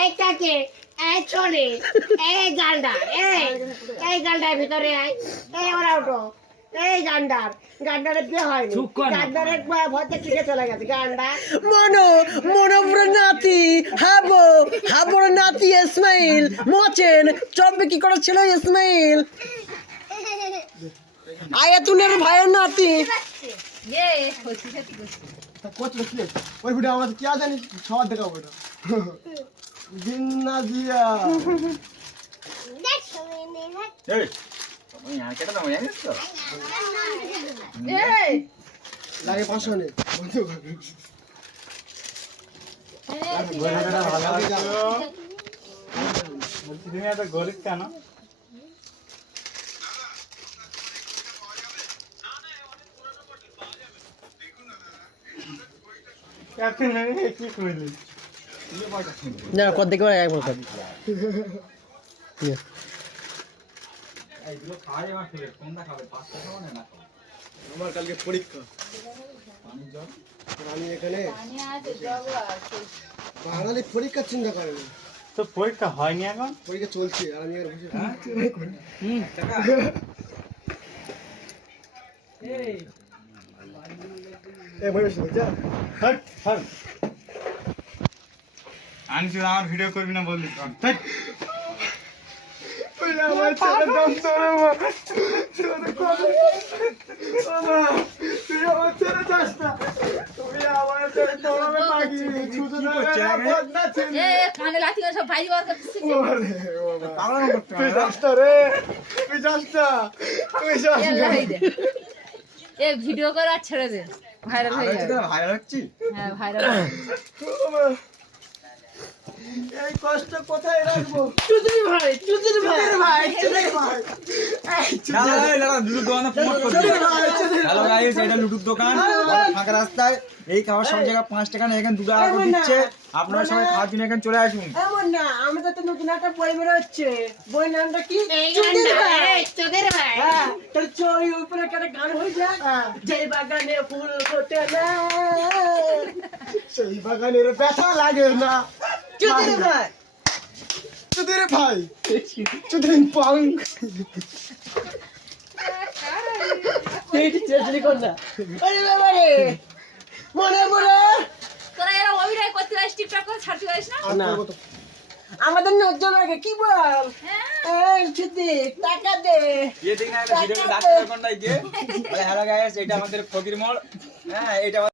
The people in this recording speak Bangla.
এই কাকে এই চলে এই গান্ডার এই গান্ডার ভিতরে এই ওরা উঠো এই গান্ডারের বিয়ে হয়নি গান্ডারের ভয়তে টিকে চলে গেছে গান্ডার মনোপুর নাতি হাবোর নাতি ইসমাইল মোচেন চব্বে কি করেছিল ইসমাইল আয়াতুনের ভাইয়ের নাতি ওই ভিডিও আমরা কি জানি সবার দেখাবো এটা জিন্না দিয়া লাগে 500 নে বন্ধু গরিব কেন না কত দেখে এক বছর আমার কালকে পরীক্ষা আমি এখানে বাঙালি পরীক্ষা চিন্তা করে না তো পরীক্ষা হয়নি এখন পরীক্ষা চলছে আর আমি আর আনছি আমার ভিডিও করবি না বললি ভিডিও করে আর ছেড়ে দে ভাইরাল হয়ে যাবে ভাইরাল হচ্ছি হ্যাঁ ভাইরাল এই কষ্ট কোথায় রাখবো চুদির ভাই হ্যালো গাইস এটা লুডুর দোকান ফাঁকা রাস্তায় এই খাবার সব জায়গায় 5 টাকা না এখানে 2 টাকা করে দিচ্ছে আপনারা সবাই খাওয়ার জন্য এখানে চলে আসুন এমন না আমাদের তো নতুন একটা বই বের হচ্ছে বই নামটা কি চোখের ভাই হ্যাঁ তোর চই উপরে একটা গান হয়ে যায় যে বাগানে ফুল ফোটে না সেই বাগানের ব্যথা লাগে না চুদির ভাই চুদির ভাই চুদির পাং তুই চেষ্টা কর না আরে বাবা রে মনে মনে তোরা এরা অভিনয় করতে পারিস টিকটক করে ছাড়তে পারিস না না আমাদের নজর লাগে কি বল এই চুদির টাকা দে ये देखना है वीडियो में डाक्टर कौन है ये हेलो गाइस এটা আমাদের ফকির মোড় হ্যাঁ এটা